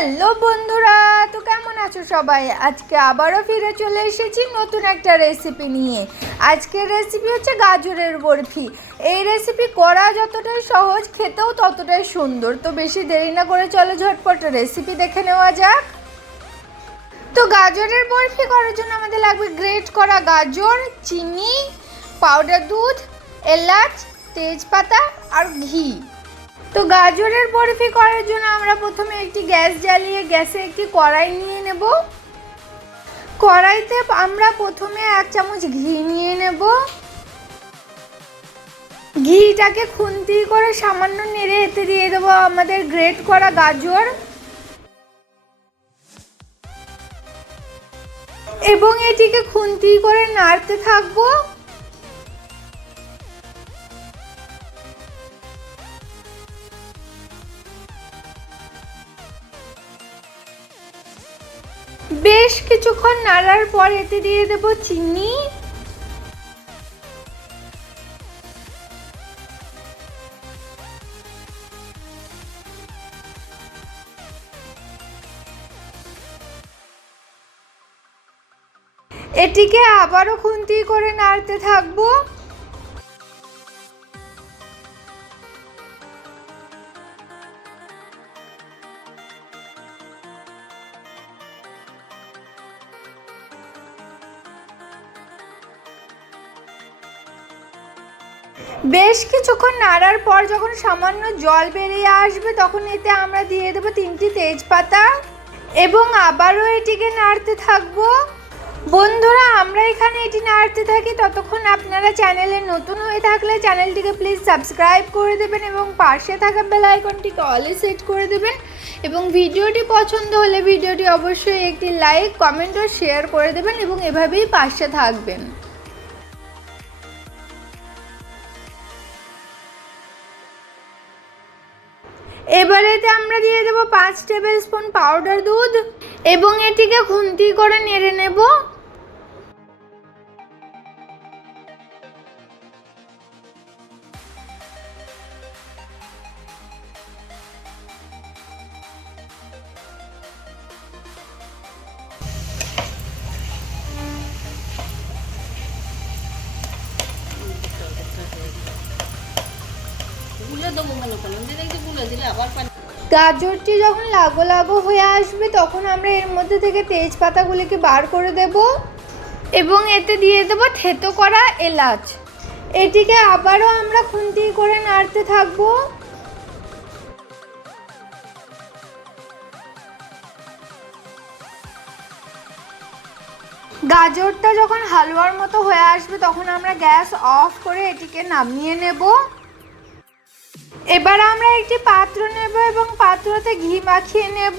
Hello বন্ধুরা, তো কেমন আছো সবাই? আজকে আবারও ফিরে চলে এসেছি নতুন একটা রেসিপি নিয়ে। আজকের রেসিপি হচ্ছে গাজরের বরফি। এই রেসিপি করা যতটাই সহজ, খেতেও ততটাই সুন্দর। তো বেশি দেরি না করে চলো ঝটপট রেসিপি দেখে নেওয়া যাক। তো গাজরের বরফি করার জন্য আমাদের লাগবে গ্রেট করা গাজর, চিনি পাউডার দুধ, এলাচ, তেজপাতা আর ঘি। তো গাজরের বরফি করার জন্য আমরা প্রথমে একটি গ্যাস জ্বালিয়ে গ্যাসে একটি কড়াই নিয়ে নেব। কড়াইতে আমরা প্রথমে এক চামচ ঘি নিয়ে নেব। ঘিটাকে খুন্তি করে সামান্য নেড়ে এতে দিয়ে দেবো আমাদের গ্রেট করা গাজর। এবং এটিকে খুন্তি করে নাড়তে থাকব। বেশ কিছুক্ষণ নাড়ার পর এতে দিয়ে দেব চিনি। এটিকে আবারও খুন্তি করে নাড়তে থাকব। বেশ কিছুক্ষণ নাড়ার পর যখন সামান্য জল বেরিয়ে আসবে, তখন এতে আমরা দিয়ে দেবো তিনটি তেজপাতা এবং আবারও এটিকে নাড়তে থাকব। বন্ধুরা, আমরা এখানে এটি নাড়তে থাকি। ততক্ষণ আপনারা চ্যানেলে নতুন হয়ে থাকলে চ্যানেলটিকে প্লিজ সাবস্ক্রাইব করে দেবেন এবং পাশে থাকা বেল আইকনটিকে অলে সেট করে দেবেন। এবং ভিডিওটি পছন্দ হলে ভিডিওটি অবশ্যই একটি লাইক, কমেন্ট ও শেয়ার করে দেবেন এবং এভাবেই পাশে থাকবেন। এবারেতে আমরা দিয়ে দেবো পাঁচ টেবিল স্পুন পাউডার দুধ এবং এটিকে খুন্তি করে নেড়ে নেব। গাজরটি যখন লাগো লাগো হয়ে আসবে, তখন আমরা এর মধ্যে থেকে তেজপাতাগুলিকে বার করে দেব এবং এতে দিয়ে দেব থেতো করা এলাচ। এটিকে আবারও আমরা খুন্তি করে নাড়তে থাকব। গাজরটা যখন হালুয়ার মতো হয়ে আসবে, তখন আমরা গ্যাস অফ করে এটিকে নামিয়ে নেব। এবার আমরা একটি পাত্র নেব এবং পাত্রতে ঘি মাখিয়ে নেব।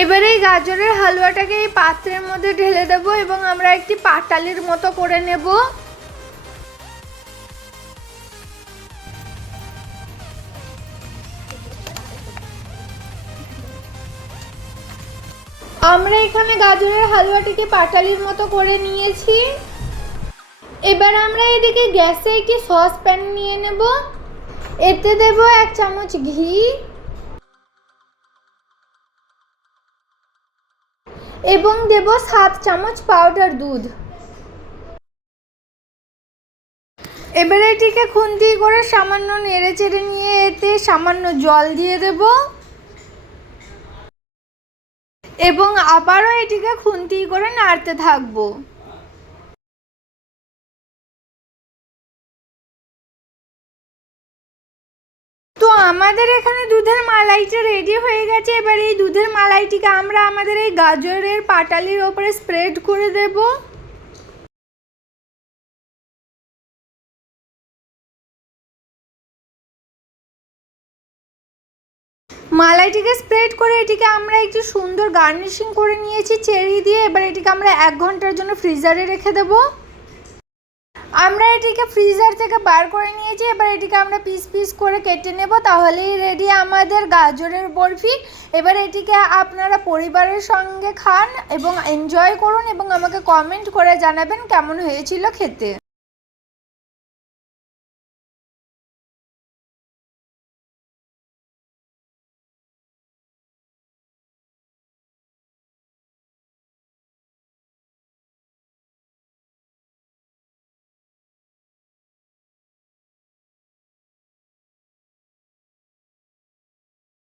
এবারে এই গাজরের হালুয়াটাকে এই পাত্রের মধ্যে ঢেলে দেব এবং আমরা একটি পাটালির মতো করে নেব। আমরা এখানে গাজরের হালুয়াটিকে পাটালির মতো করে নিয়েছি। এবার আমরা এদিকে গ্যাসে একটি সস প্যান নিয়ে নেব। এতে দেব এক চামচ ঘি। এবং দেব সাত চামচ পাউডার দুধ। এবার এটিকে খুন্তি করে সামান্য নেড়ে চেড়ে নিয়ে এতে সামান্য জল দিয়ে দেব। এবং আবারও এটিকে খুন্তি করে নাড়তে থাকব। আমাদের এখানে দুধের মালাইটা রেডি হয়ে গেছে। এবার এই দুধের মালাইটিকে আমরা আমাদের এই গাজরের পাটালির ওপরে স্প্রেড করে দেব। মালাইটিকে স্প্রেড করে এটিকে আমরা একটু সুন্দর গার্নিশিং করে নিয়েছি চেরি দিয়ে। এবার এটিকে আমরা এক ঘণ্টার জন্য ফ্রিজারে রেখে দেবো। আমরা এটিকে ফ্রিজার থেকে বার করে নিয়েছি, এবার এটিকে আমরা পিস পিস করে কেটে নেব, তাহলেই রেডি আমাদের গাজরের বরফি। এবার এটিকে আপনারা পরিবারের সঙ্গে খান এবং এনজয় করুন এবং আমাকে কমেন্ট করে জানাবেন কেমন হয়েছিল খেতে।